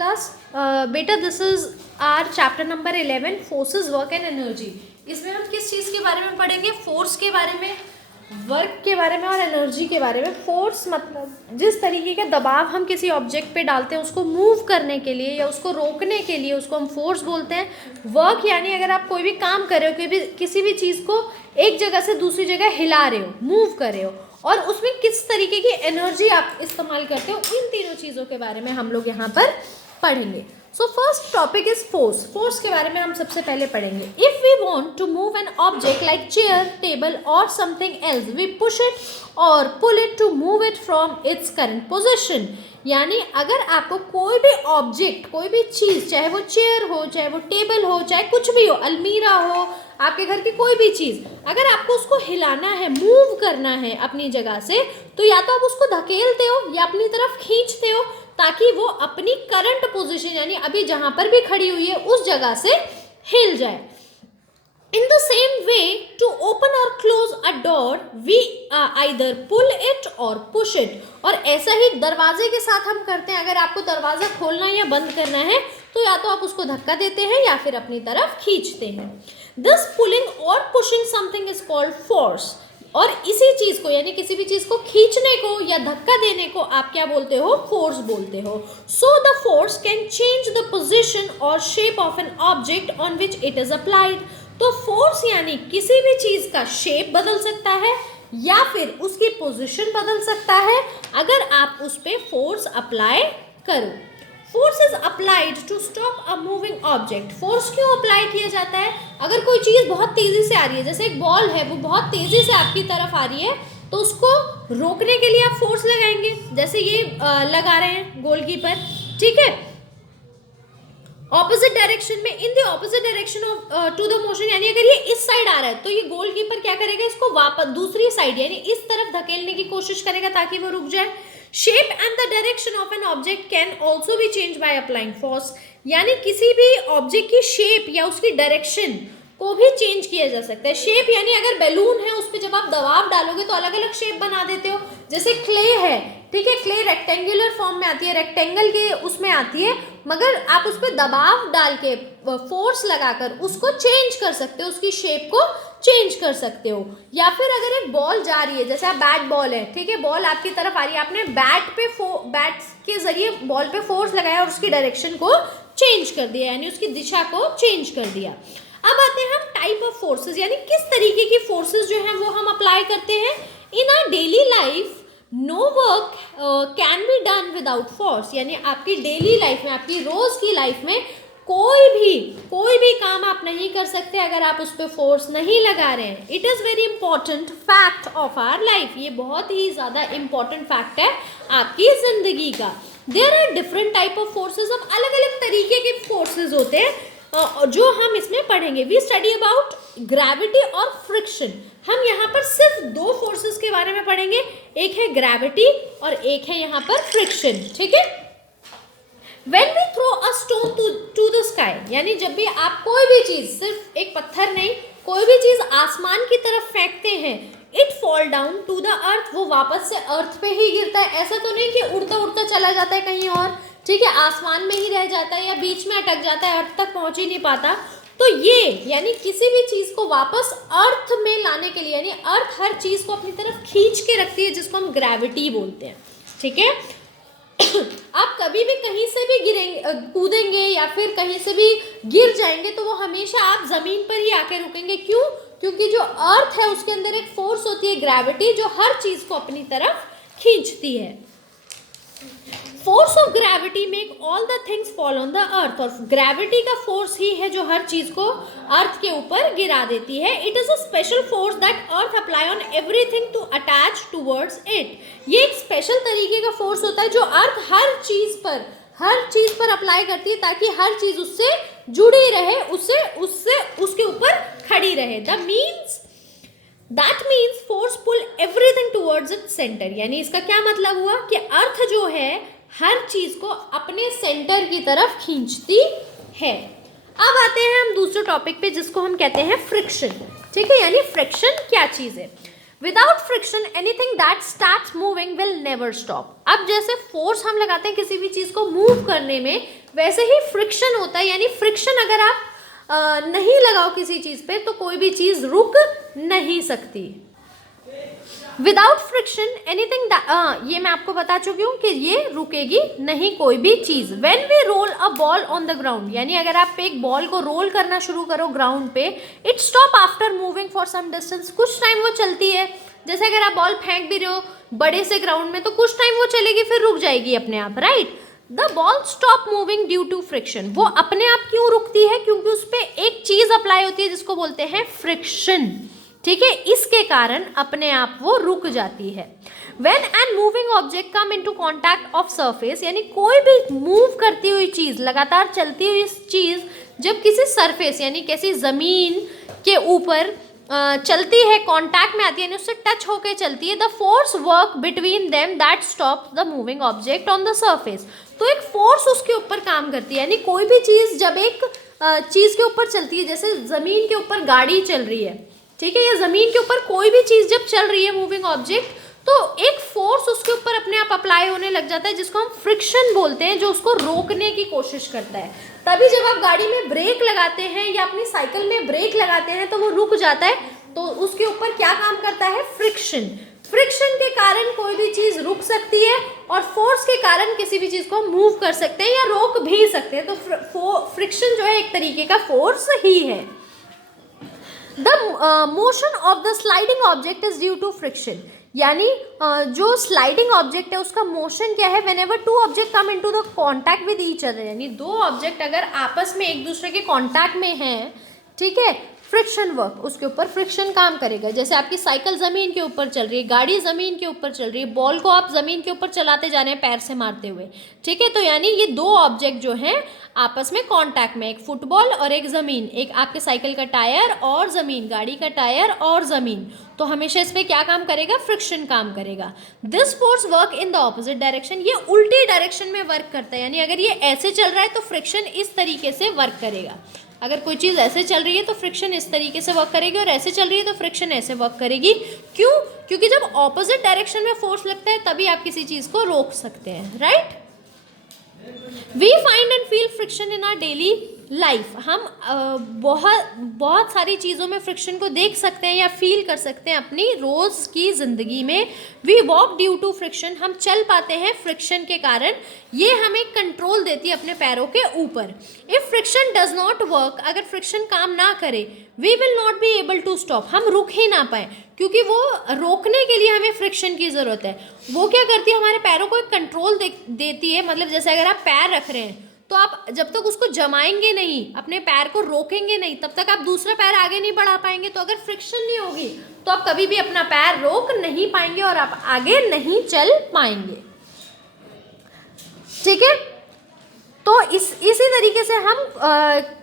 Class. बेटा this is our chapter number 11 forces work and energy. इसमें हम किस चीज़ के बारे में पढ़ेंगे? फोर्स के बारे में, वर्क के बारे में और एनर्जी के बारे में। फोर्स मतलब जिस तरीके का दबाव हम किसी ऑब्जेक्ट पे डालते हैं उसको मूव करने के लिए या उसको रोकने के लिए, उसको हम फोर्स बोलते हैं। वर्क यानी अगर आप कोई भी काम कर रहे हो, किसी भी चीज़ को एक जगह से दूसरी जगह हिला रहे हो, मूव कर रहे हो, और उसमें किस तरीके की एनर्जी आप इस्तेमाल करते हो, इन तीनों चीज़ों के बारे में हम लोग यहाँ पर पढ़ेंगे। So first topic is force. Force के बारे में हम सबसे पहले पढ़ेंगे। If we want to move an object like chair, table or something else, we push it or pull it to move it from its current position. यानी अगर आपको कोई भी ऑब्जेक्ट, कोई भी चीज़, चाहे वो चेयर हो, चाहे वो टेबल हो, चाहे कुछ भी हो, अलमीरा हो, आपके घर की कोई भी चीज़, अगर आपको उसको हिलाना है, मूव करना है अपनी जगह से, तो या तो आप उसको धकेलते हो या अपनी तरफ खींचते हो ताकि वो अपनी करंट पोजीशन यानी अभी जहाँ पर भी खड़ी हुई है उस जगह से हिल जाए। In the same way, to open or close a door, we either pull it or push it. और ऐसा ही दरवाजे के साथ हम करते हैं। अगर आपको दरवाज़ा खोलना या बंद करना है तो या तो आप उसको धक्का देते हैं या फिर अपनी तरफ खींचते हैं। This pulling or pushing something is called force. और इसी चीज़ को यानी किसी भी चीज़ को खींचने को या धक्का देने को आप क्या बोलते हो? फोर्स बोलते हो। So the force can change the position or shape of an object on which it is applied. तो फोर्स यानी किसी भी चीज़ का शेप बदल सकता है या फिर उसकी पोजीशन बदल सकता है अगर आप उस पर फोर्स अप्लाई करो। Force is applied to stop a moving object. Force क्यों अप्लाई किया जाता है? अगर कोई चीज़ बहुत तेज़ी से आ रही है, जैसे एक बॉल है, वो बहुत तेज़ी से आपकी तरफ आ रही है, तो उसको रोकने के लिए आप फोर्स लगाएंगे, जैसे ये लगा रहे हैं गोलकीपर, ठीक है। ऑपोजिट डायरेक्शन में, in the opposite direction of to the motion, यानी अगर ये इस साइड आ रहा है तो ये गोलकीपर क्या करेगा? इसको वापस दूसरी साइड यानी इस तरफ धकेलने की कोशिश करेगा ताकि वो रुक जाए। Shape and the direction of an object can also be change by applying force. यानी किसी भी ऑब्जेक्ट की शेप या उसकी डायरेक्शन को भी चेंज किया जा सकता है। शेप यानी अगर बैलून है उस पर जब आप दबाव डालोगे तो अलग अलग शेप बना देते हो। जैसे क्ले है, ठीक है, क्ले रेक्टेंगुलर फॉर्म में आती है, रेक्टेंगल के उसमें आती है, मगर आप उस पर दबाव डाल के फोर्स लगाकर उसको चेंज कर सकते हो, उसकी शेप को चेंज कर सकते हो। या फिर अगर एक बॉल जा रही है, जैसे आप बैट बॉल है, ठीक है, बॉल आपकी तरफ आ रही है, आपने बैट के जरिए बॉल पे फोर्स लगाया और उसकी डायरेक्शन को चेंज कर दिया, यानी उसकी दिशा को चेंज कर दिया। अब आते हैं हम टाइप ऑफ फोर्सेस, यानी किस तरीके की फोर्सेस जो हैं वो हम अप्लाई करते हैं। In our daily life no work can be done without force. यानी आपकी डेली लाइफ में, आपकी रोज की लाइफ में कोई भी काम आप नहीं कर सकते अगर आप उस पर फोर्स नहीं लगा रहे हैं। It is very important fact of our life. ये बहुत ही ज़्यादा इंपॉर्टेंट फैक्ट है आपकी जिंदगी का। There are different type of forces. अब अलग अलग तरीके के फोर्सेज होते हैं जो हम इसमें पढ़ेंगे। वी स्टडी अबाउट ग्रेविटी और फ्रिक्शन। हम यहाँ पर सिर्फ दो फोर्सेस के बारे में पढ़ेंगे, एक है ग्रेविटी और एक है यहाँ पर फ्रिक्शन, ठीक है। When we throw a stone to the sky, यानी जब भी आप कोई भी चीज़, सिर्फ एक पत्थर नहीं, कोई भी चीज़ आसमान की तरफ फेंकते हैं, it fall down to the earth, वो वापस से अर्थ पे ही गिरता है। ऐसा तो नहीं कि उड़ता उड़ता चला जाता है कहीं और, ठीक है, आसमान में ही रह जाता है या बीच में अटक जाता है, अर्थ तक पहुंच ही नहीं पाता। तो ये यानी किसी भी चीज़ को वापस अर्थ में लाने के लिए, यानी अर्थ हर चीज़ को अपनी तरफ खींच के रखती है, जिसको हम ग्रेविटी बोलते हैं, ठीक है। आप कभी भी कहीं से भी कूदेंगे या फिर कहीं से भी गिर जाएंगे तो वो हमेशा आप ज़मीन पर ही आके रुकेंगे। क्यों? क्योंकि जो अर्थ है उसके अंदर एक फोर्स होती है ग्रेविटी, जो हर चीज़ को अपनी तरफ खींचती है। Force of gravity make all the things fall on the earth. और ग्रेविटी का फोर्स ही है जो हर चीज़ को अर्थ के ऊपर गिरा देती है। It is a special force that earth apply on everything to attach towards it. ये एक स्पेशल तरीके का फोर्स होता है जो अर्थ हर चीज़ पर अप्लाई करती है ताकि हर चीज़ उससे जुड़ी रहे, उसके ऊपर खड़ी रहे। That means force pull everything towards its center। यानी इसका क्या मतलब हुआ कि अर्थ जो है हर चीज को अपने सेंटर की तरफ खींचती है। अब आते हैं हम दूसरे टॉपिक पे जिसको हम कहते हैं फ्रिक्शन, ठीक है। यानी फ्रिक्शन क्या चीज है? Without friction anything that starts moving will never stop. अब जैसे फोर्स हम लगाते हैं किसी भी चीज को मूव करने में, वैसे ही फ्रिक्शन होता है, यानी फ्रिक्शन अगर आप नहीं लगाओ किसी चीज पे तो कोई भी चीज रुक नहीं सकती। विदाउट फ्रिक्शन एनीथिंग, ये मैं आपको बता चुकी हूँ कि ये रुकेगी नहीं कोई भी चीज। When we roll a ball on the ground, यानी अगर आप एक बॉल को रोल करना शुरू करो ग्राउंड पे, it stop after moving for some distance, कुछ टाइम वो चलती है। जैसे अगर आप बॉल फेंक भी रहे हो बड़े से ग्राउंड में तो कुछ टाइम वो चलेगी फिर रुक जाएगी अपने आप, right. The ball stop moving due to friction, वो अपने आप क्यों रुकती है? क्योंकि उस पर एक चीज अप्लाई होती है जिसको बोलते हैं फ्रिक्शन, ठीक है, इसके कारण अपने आप वो रुक जाती है। When an moving object come into contact of surface, यानी कोई भी मूव करती हुई चीज, लगातार चलती हुई चीज जब किसी सरफेस यानी किसी जमीन के ऊपर चलती है, कांटेक्ट में आती है, यानी उससे टच होकर चलती है, the force work between them that stop the moving object on the surface, तो एक फोर्स उसके ऊपर काम करती है। यानी कोई भी चीज जब एक चीज के ऊपर चलती है, जैसे जमीन के ऊपर गाड़ी चल रही है, ठीक है, या जमीन के ऊपर कोई भी चीज जब चल रही है मूविंग ऑब्जेक्ट, तो एक फोर्स उसके ऊपर अपने आप अप्लाई होने लग जाता है जिसको हम फ्रिक्शन बोलते हैं, जो उसको रोकने की कोशिश करता है। तभी जब आप गाड़ी में ब्रेक लगाते हैं या अपनी साइकिल में ब्रेक लगाते हैं तो वो रुक जाता है, तो उसके ऊपर क्या काम करता है? फ्रिक्शन। फ्रिक्शन के कारण कोई भी चीज रुक सकती है और फोर्स के कारण किसी भी चीज को मूव कर सकते हैं या रोक भी सकते हैं। तो फ्रिक्शन जो है एक तरीके का फोर्स ही है। The motion of the sliding object is due to friction, यानी जो स्लाइडिंग ऑब्जेक्ट है उसका मोशन क्या है? whenever two object come into the contact with each other, यानी दो ऑब्जेक्ट अगर आपस में एक दूसरे के कांटेक्ट में हैं, ठीक है, फ्रिक्शन वर्क, उसके ऊपर फ्रिक्शन काम करेगा। जैसे आपकी साइकिल जमीन के ऊपर चल रही है, गाड़ी जमीन के ऊपर चल रही है, बॉल को आप जमीन के ऊपर चलाते जा रहे हैं पैर से मारते हुए, ठीक है, तो यानी ये दो ऑब्जेक्ट जो हैं आपस में कांटेक्ट में, एक फुटबॉल और एक ज़मीन, एक आपके साइकिल का टायर और ज़मीन, गाड़ी का टायर और ज़मीन, तो हमेशा इस पर क्या काम करेगा? फ्रिक्शन काम करेगा। This force work in the opposite direction, ये उल्टी डायरेक्शन में वर्क करता है, यानी अगर ये ऐसे चल रहा है तो फ्रिक्शन इस तरीके से वर्क करेगा। अगर कोई चीज़ ऐसे चल रही है तो फ्रिक्शन इस तरीके से वर्क करेगी और ऐसे चल रही है तो फ्रिक्शन ऐसे वर्क करेगी। क्यों? क्योंकि जब ऑपोजिट डायरेक्शन में फोर्स लगता है तभी आप किसी चीज़ को रोक सकते हैं, right. We find and feel friction in our daily life, हम बहुत सारी चीज़ों में फ्रिक्शन को देख सकते हैं या फील कर सकते हैं अपनी रोज़ की ज़िंदगी में। We walk due to friction, हम चल पाते हैं फ्रिक्शन के कारण, ये हमें कंट्रोल देती है अपने पैरों के ऊपर। If friction does not work, अगर फ्रिक्शन काम ना करे, we will not be able to stop, हम रुक ही ना पाए, क्योंकि वो रोकने के लिए हमें फ्रिक्शन की ज़रूरत है। वो क्या करती है? हमारे पैरों को एक कंट्रोल देती है, मतलब जैसे अगर आप पैर रख रहे हैं तो आप जब तक उसको जमाएंगे नहीं, अपने पैर को रोकेंगे नहीं, तब तक आप दूसरा पैर आगे नहीं बढ़ा पाएंगे। तो अगर फ्रिक्शन नहीं होगी तो आप कभी भी अपना पैर रोक नहीं पाएंगे और आप आगे नहीं चल पाएंगे, ठीक है। तो इसी तरीके से हम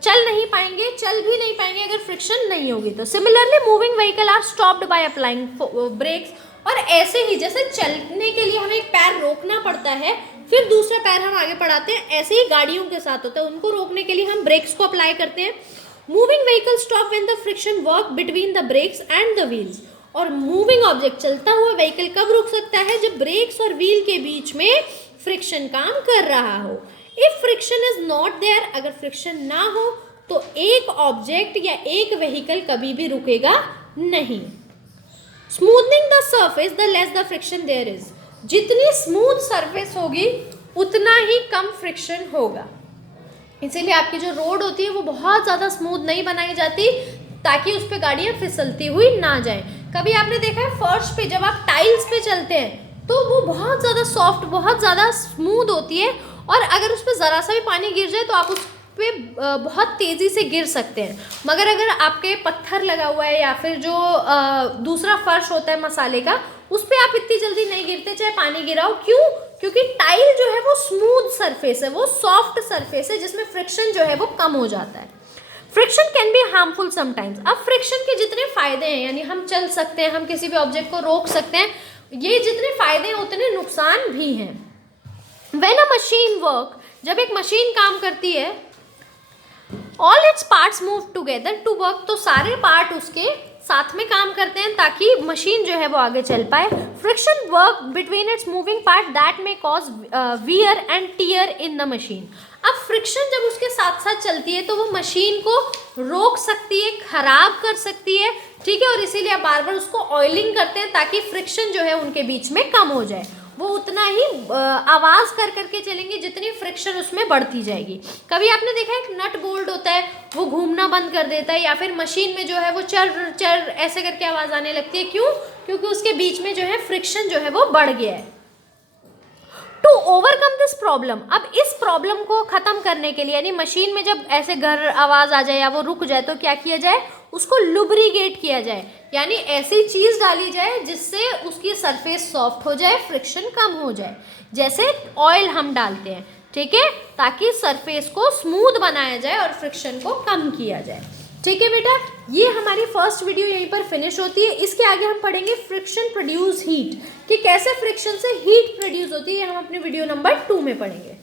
चल नहीं पाएंगे, चल भी नहीं पाएंगे अगर फ्रिक्शन नहीं होगी तो। Similarly moving vehicle are stopped by applying brakes, और ऐसे ही जैसे चलने के लिए हमें एक पैर रोकना पड़ता है फिर दूसरा पैर हम आगे बढ़ाते हैं, ऐसे ही गाड़ियों के साथ होता है, उनको रोकने के लिए हम ब्रेक्स को अप्लाई करते हैं। Moving vehicle stop when the friction work between the brakes and the wheels, और मूविंग ऑब्जेक्ट चलता हुआ व्हीकल कब रुक सकता है? जब ब्रेक्स और व्हील के बीच में फ्रिक्शन काम कर रहा हो। If friction is not there, अगर फ्रिक्शन ना हो तो एक ऑब्जेक्ट या एक व्हीकल कभी भी रुकेगा नहीं। Smoothening the surface the less the friction there is, जितनी स्मूथ सरफेस होगी उतना ही कम फ्रिक्शन होगा। इसीलिए आपकी जो रोड होती है वो बहुत ज़्यादा स्मूथ नहीं बनाई जाती ताकि उस पर गाड़ियाँ फिसलती हुई ना जाएं। कभी आपने देखा है फर्श पे जब आप टाइल्स पे चलते हैं तो वो बहुत ज़्यादा सॉफ्ट, बहुत ज़्यादा स्मूथ होती है, और अगर उस पर ज़रा सा भी पानी गिर जाए तो आप उस पे बहुत तेज़ी से गिर सकते हैं। मगर अगर आपके पत्थर लगा हुआ है या फिर जो दूसरा फर्श होता है मसाले का, उस पर आप इतनी जल्दी नहीं गिरते चाहे पानी गिराओ। क्यों? क्योंकि टाइल जो है वो स्मूथ सरफेस है, वो सॉफ्ट सरफेस है जिसमें फ्रिक्शन जो है वो कम हो जाता है। Friction can be harmful sometimes, अब फ्रिक्शन के जितने फायदे हैं, यानी हम चल सकते हैं, हम किसी भी ऑब्जेक्ट को रोक सकते हैं, ये जितने फायदे हैं उतने नुकसान भी हैं। व्हेन अ मशीन वर्क, जब एक मशीन काम करती है, all its parts move together to work, तो सारे पार्ट उसके साथ में काम करते हैं ताकि मशीन जो है वो आगे चल पाए। Friction work between its moving part that may cause wear and tear in the machine, अब फ्रिक्शन जब उसके साथ साथ चलती है तो वो मशीन को रोक सकती है, खराब कर सकती है, ठीक है, और इसीलिए आप बार बार उसको ऑयलिंग करते हैं ताकि फ्रिक्शन जो है उनके बीच में कम हो जाए। वो उतना ही आवाज़ कर करके चलेंगे जितनी फ्रिक्शन उसमें बढ़ती जाएगी। कभी आपने देखा है एक नट बोल्ट होता है वो घूमना बंद कर देता है, या फिर मशीन में जो है वो चर चर ऐसे करके आवाज़ आने लगती है, क्यों? क्योंकि उसके बीच में जो है फ्रिक्शन जो है वो बढ़ गया है। टू ओवरकम दिस प्रॉब्लम, अब इस प्रॉब्लम को खत्म करने के लिए, यानी मशीन में जब ऐसे घर आवाज आ जाए या वो रुक जाए तो क्या किया जाए, उसको लुब्रिकेट किया जाए, यानी ऐसी चीज डाली जाए जिससे उसकी सरफेस सॉफ्ट हो जाए, फ्रिक्शन कम हो जाए, जैसे ऑयल हम डालते हैं, ठीक है, ताकि सरफेस को स्मूथ बनाया जाए और फ्रिक्शन को कम किया जाए। ठीक है बेटा, ये हमारी फर्स्ट वीडियो यहीं पर फिनिश होती है। इसके आगे हम पढ़ेंगे फ्रिक्शन प्रोड्यूस हीट, कि कैसे फ्रिक्शन से हीट प्रोड्यूस होती है, ये हम अपने वीडियो नंबर 2 में पढ़ेंगे।